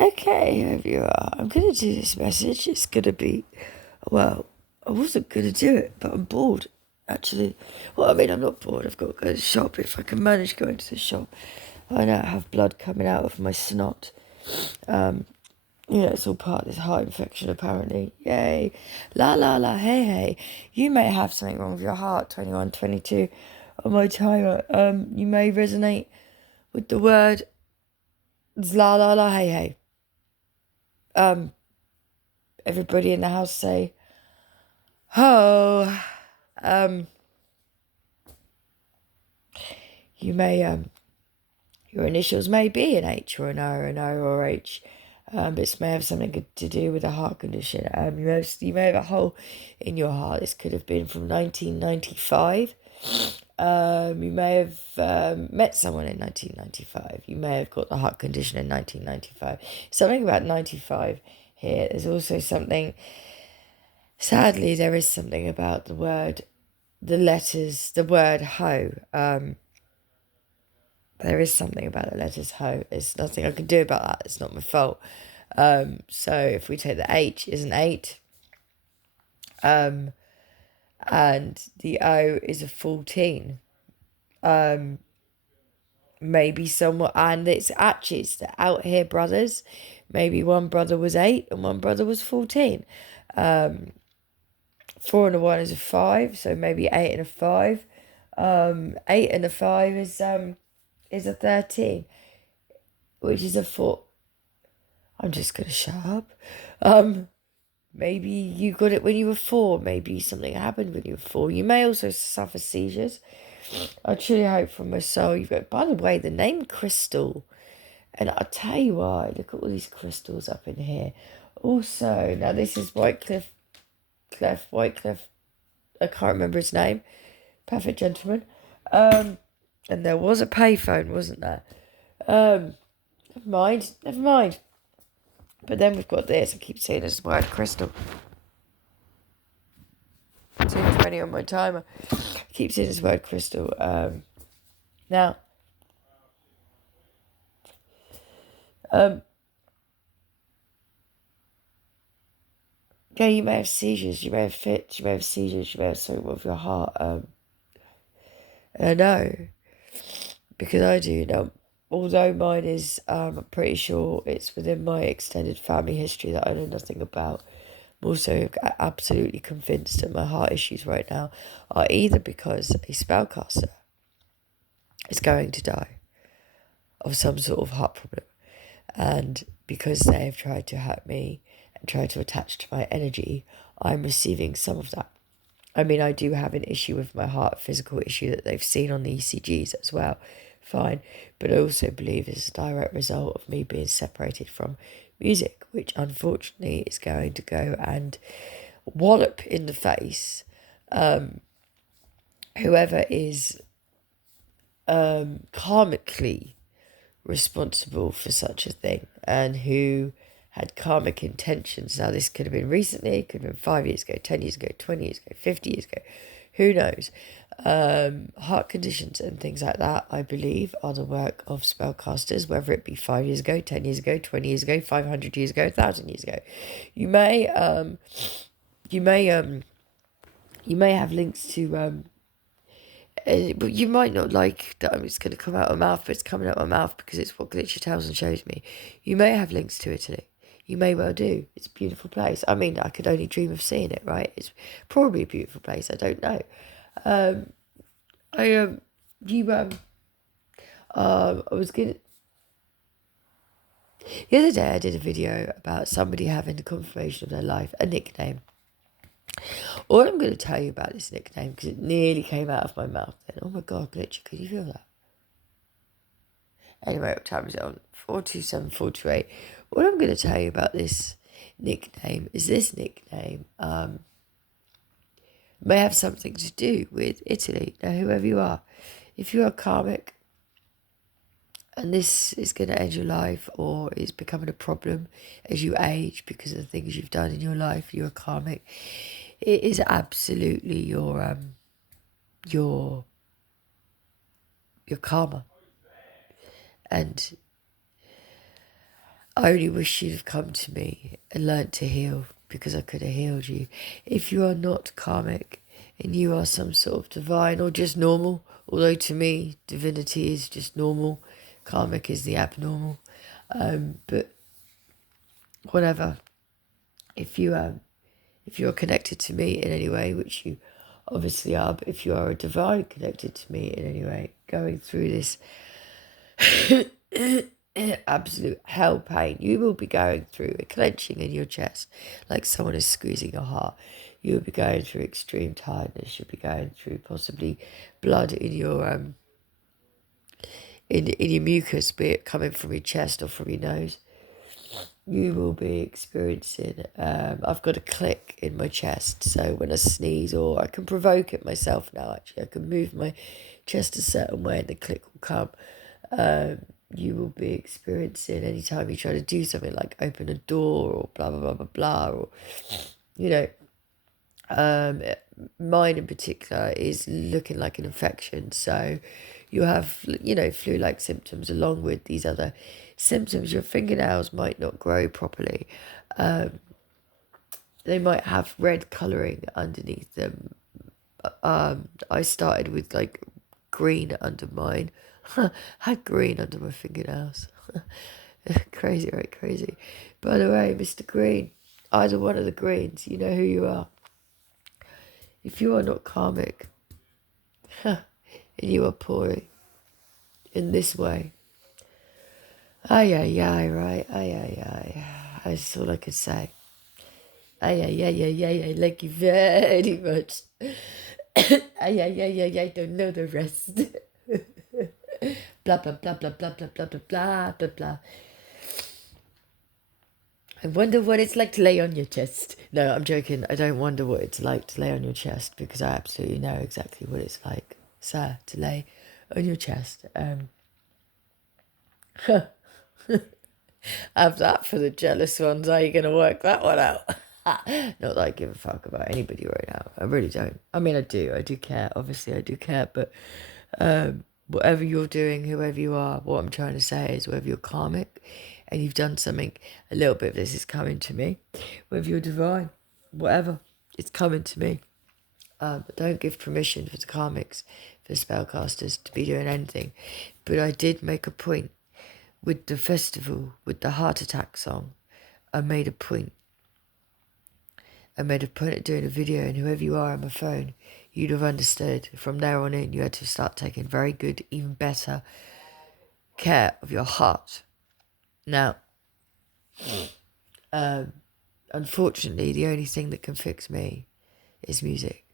Okay, here you are. I'm gonna do this message. It's gonna be, well, I wasn't gonna do it, but I'm bored, actually. Well, I mean, I'm not bored. I've got to go to the shop. If I can manage going to the shop, I now have blood coming out of my snot. It's all part of this heart infection, apparently. Yay. La la la, hey hey. You may have something wrong with your heart, 21, 22 on my timer. You may resonate with the word la la la, hey hey. Everybody in the house say, ho. Um, you may, your initials may be an H or an O or an O or H. This may have something to do with a heart condition. You may have a hole in your heart. This could have been from 1995. You may have met someone in 1995. You may have got the heart condition in 1995. Something about 95 here. There's also something, sadly, there is something about the word, the word ho. There is something about the letters ho. There's nothing I can do about that. It's not my fault. So if we take the H is an 8, and the O is a 14. Maybe someone, and it's the Out Here brothers. Maybe one brother was 8 and one brother was 14. 4 and a 1 is a 5, so maybe 8 and a 5. 8 and a 5 is a 13, which is a 4. I'm just gonna shut up. Maybe you got it when you were 4. Maybe something happened when you were 4. You may also suffer seizures. I truly hope from my soul you've got. By the way, the name Crystal, and I'll tell you why. Look at all these crystals up in here. Also, now this is Whitecliff. I can't remember his name. Perfect gentleman. And there was a payphone, wasn't there? Never mind. But then we've got this. I keep saying this word crystal. 2:20 on my timer. I keep saying this word crystal. Now, yeah, you may have seizures, you may have fits, you may have seizures, you may have something with your heart. And I know, because I do know, although mine is, I'm pretty sure it's within my extended family history that I know nothing about. I'm also absolutely convinced that my heart issues right now are either because a spellcaster is going to die of some sort of heart problem, and because they have tried to hurt me and tried to attach to my energy, I'm receiving some of that. I mean, I do have an issue with my heart, a physical issue that they've seen on the ECGs as well. Fine. But I also believe it's a direct result of me being separated from music, which unfortunately is going to go and wallop in the face whoever is karmically responsible for such a thing and who had karmic intentions. Now, this could have been recently, it could have been 5 years ago, 10 years ago, 20 years ago, 50 years ago, who knows. Heart conditions and things like that, I believe, are the work of spellcasters, whether it be 5 years ago, 10 years ago, 20 years ago, 500 years ago, 1,000 years ago. You may, you may, you may have links to but you might not like that it's going to come out of my mouth, but it's coming out of my mouth because it's what Glitcher tells and shows me. You may have links to Italy. You may well do. It's a beautiful place. I mean, I could only dream of seeing it, right? It's probably a beautiful place. I don't know. I you I was gonna. The other day, I did a video about somebody having the confirmation of their life, a nickname. All I'm going to tell you about this nickname, because it nearly came out of my mouth then. Oh my God, Glitcher, could you feel that? Anyway, what time is it on? 427, 428. What I'm going to tell you about this nickname is this nickname may have something to do with Italy. Now, whoever you are, if you are karmic and this is going to end your life or is becoming a problem as you age because of the things you've done in your life, you're karmic, it is absolutely your karma. And I only wish you'd have come to me and learnt to heal, because I could have healed you. If you are not karmic and you are some sort of divine or just normal, although to me divinity is just normal, karmic is the abnormal. But whatever, if you are connected to me in any way, which you obviously are, but if you are a divine connected to me in any way, going through this absolute hell pain, you will be going through a clenching in your chest like someone is squeezing your heart. You will be going through extreme tiredness. You'll be going through possibly blood in your in your mucus, be it coming from your chest or from your nose. You will be experiencing, I've got a click in my chest, so when I sneeze, or I can provoke it myself now, actually I can move my chest a certain way and the click will come. You will be experiencing anytime you try to do something like open a door or blah blah blah blah blah, or you know, mine in particular is looking like an infection. So you have, you know, flu-like symptoms along with these other symptoms. Your fingernails might not grow properly. They might have red colouring underneath them. I started with like green under mine. Had green under my fingernails. Crazy, right? Crazy. By the way, Mr. Green, either one of the greens, you know who you are. If you are not karmic, and you are poorly in this way, ay, ay, ay, right? Ay, ay, ay. That's all I can say. Ay, ay, ay, ay, ay, I like you very much. Ay, ay, ay, ay, I don't know the rest. Blah, blah, blah, blah, blah, blah, blah, blah, blah, blah, blah. I wonder what it's like to lay on your chest. No, I'm joking. I don't wonder what it's like to lay on your chest, because I absolutely know exactly what it's like, sir, to lay on your chest. Have that for the jealous ones. How are you going to work that one out? Not that I give a fuck about anybody right now. I really don't. I mean, I do. I do care. Obviously, I do care. But whatever you're doing, whoever you are, what I'm trying to say is, whether you're karmic and you've done something, a little bit of this is coming to me. Whether you're divine, whatever, it's coming to me. But don't give permission for the karmics, for spellcasters to be doing anything. But I did make a point with the festival, with the heart attack song. I made a point of doing a video, and whoever you are on my phone, you'd have understood. From there on in, you had to start taking very good, even better care of your heart. Now, unfortunately, the only thing that can fix me is music.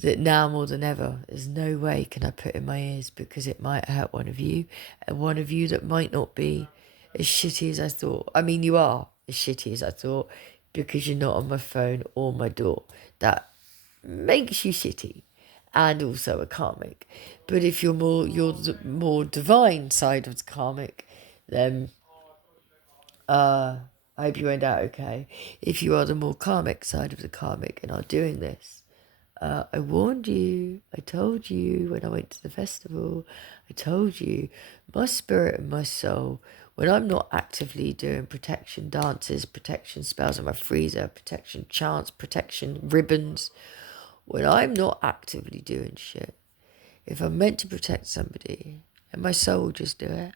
That now more than ever, there's no way can I put in my ears, because it might hurt one of you, and one of you that might not be as shitty as I thought. I mean, you are as shitty as I thought, because you're not on my phone or my door. That makes you shitty, and also a karmic. But if you're the more divine side of the karmic, then I hope you went out okay. If you are the more karmic side of the karmic and are doing this, I warned you. I told you when I went to the festival. I told you, my spirit and my soul, when I'm not actively doing protection dances, protection spells on my freezer, protection chants, protection ribbons, when I'm not actively doing shit, if I'm meant to protect somebody, and my soul will just do it.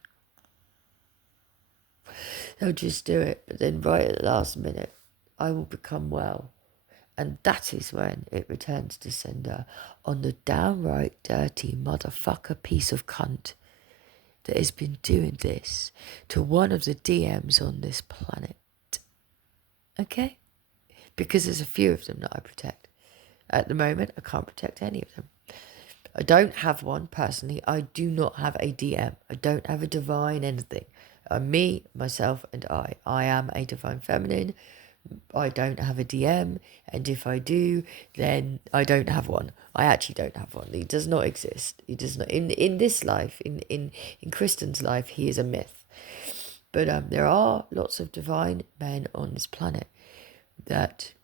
They'll just do it. But then right at the last minute, I will become well. And that is when it returns to sender on the downright dirty motherfucker piece of cunt that has been doing this to one of the DMs on this planet. Okay? Because there's a few of them that I protect. At the moment, I can't protect any of them. I don't have one personally. I do not have a DM. I don't have a divine anything. I'm me, myself, and I. I am a divine feminine. I don't have a DM, and if I do, then I don't have one. I actually don't have one. He does not exist. He does not in this life. In Kristen's life, he is a myth. But there are lots of divine men on this planet that,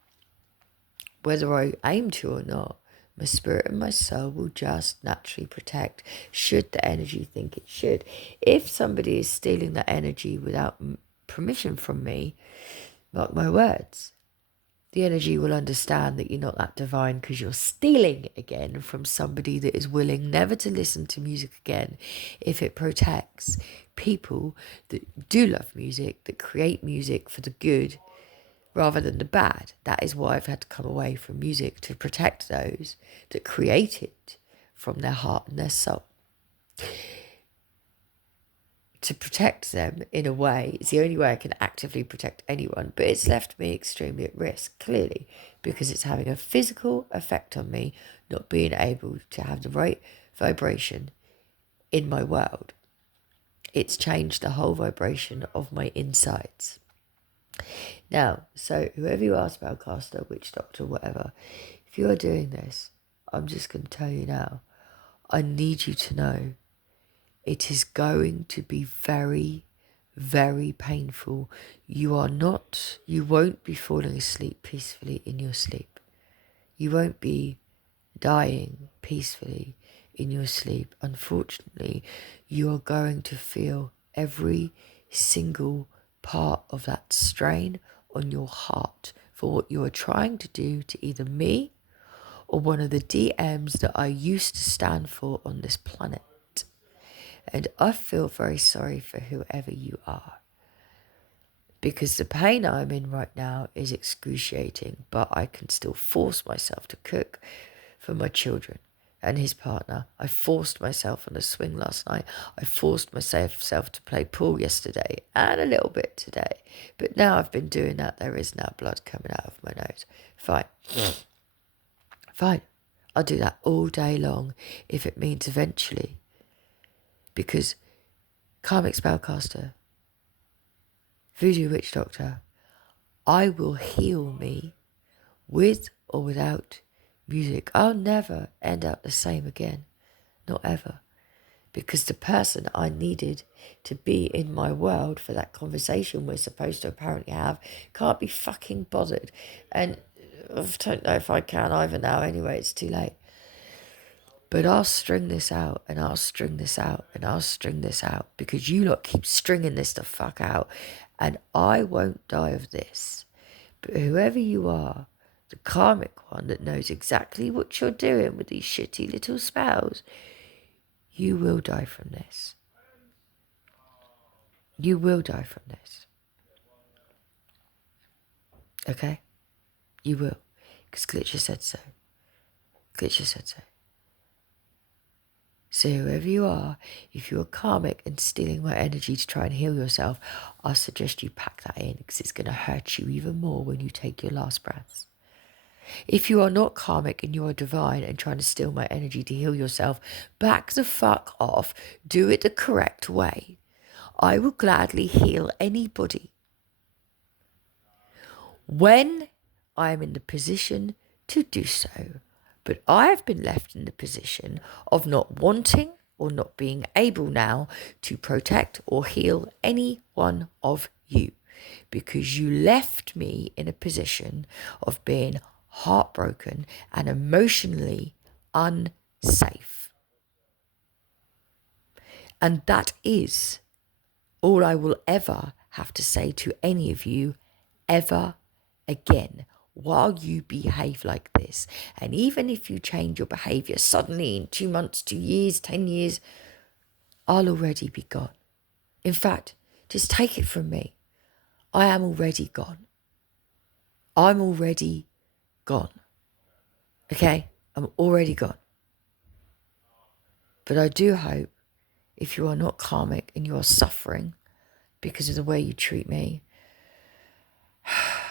whether I aim to or not, my spirit and my soul will just naturally protect, should the energy think it should. If somebody is stealing that energy without permission from me, mark my words. The energy will understand that you're not that divine because you're stealing again from somebody that is willing never to listen to music again if it protects people that do love music, that create music for the good rather than the bad. That is why I've had to come away from music, to protect those that create it from their heart and their soul. To protect them in a way, it's the only way I can actively protect anyone, but it's left me extremely at risk, clearly, because it's having a physical effect on me, not being able to have the right vibration in my world. It's changed the whole vibration of my insides. Now, so whoever you are, spellcaster, witch doctor, whatever, if you are doing this, I'm just going to tell you now, I need you to know it is going to be very, very painful. You won't be falling asleep peacefully in your sleep. You won't be dying peacefully in your sleep. Unfortunately, you are going to feel every single part of that strain on your heart for what you are trying to do to either me or one of the DMs that I used to stand for on this planet. And I feel very sorry for whoever you are, because the pain I'm in right now is excruciating, but I can still force myself to cook for my children and his partner. I forced myself on a swing last night. I forced myself to play pool yesterday and a little bit today. But now I've been doing that, there is now blood coming out of my nose. Fine. Fine. I'll do that all day long if it means eventually. Because karmic spellcaster, voodoo witch doctor, I will heal me with or without music. I'll never end up the same again. Not ever. Because the person I needed to be in my world for that conversation we're supposed to apparently have can't be fucking bothered. And I don't know if I can either now. Anyway, it's too late. But I'll string this out, and I'll string this out, and I'll string this out, because you lot keep stringing this the fuck out, and I won't die of this. But whoever you are, the karmic one that knows exactly what you're doing with these shitty little spells, you will die from this. You will die from this. Okay? You will. Because Glitcher said so. Glitcher said so. So whoever you are, if you're karmic and stealing my energy to try and heal yourself, I suggest you pack that in, because it's going to hurt you even more when you take your last breaths. If you are not karmic and you are divine and trying to steal my energy to heal yourself, back the fuck off. Do it the correct way. I will gladly heal anybody when I am in the position to do so. But I have been left in the position of not wanting or not being able now to protect or heal any one of you, because you left me in a position of being heartbroken and emotionally unsafe. And that is all I will ever have to say to any of you ever again while you behave like this. And even if you change your behaviour suddenly in 2 months, 2 years, 10 years, I'll already be gone. In fact, just take it from me. I am already gone. I'm already gone. Okay? I'm already gone. But I do hope, if you are not karmic and you are suffering because of the way you treat me,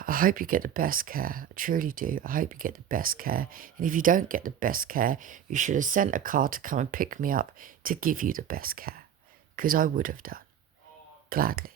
I hope you get the best care. I truly do. I hope you get the best care. And if you don't get the best care, you should have sent a car to come and pick me up to give you the best care. Because I would have done. Gladly.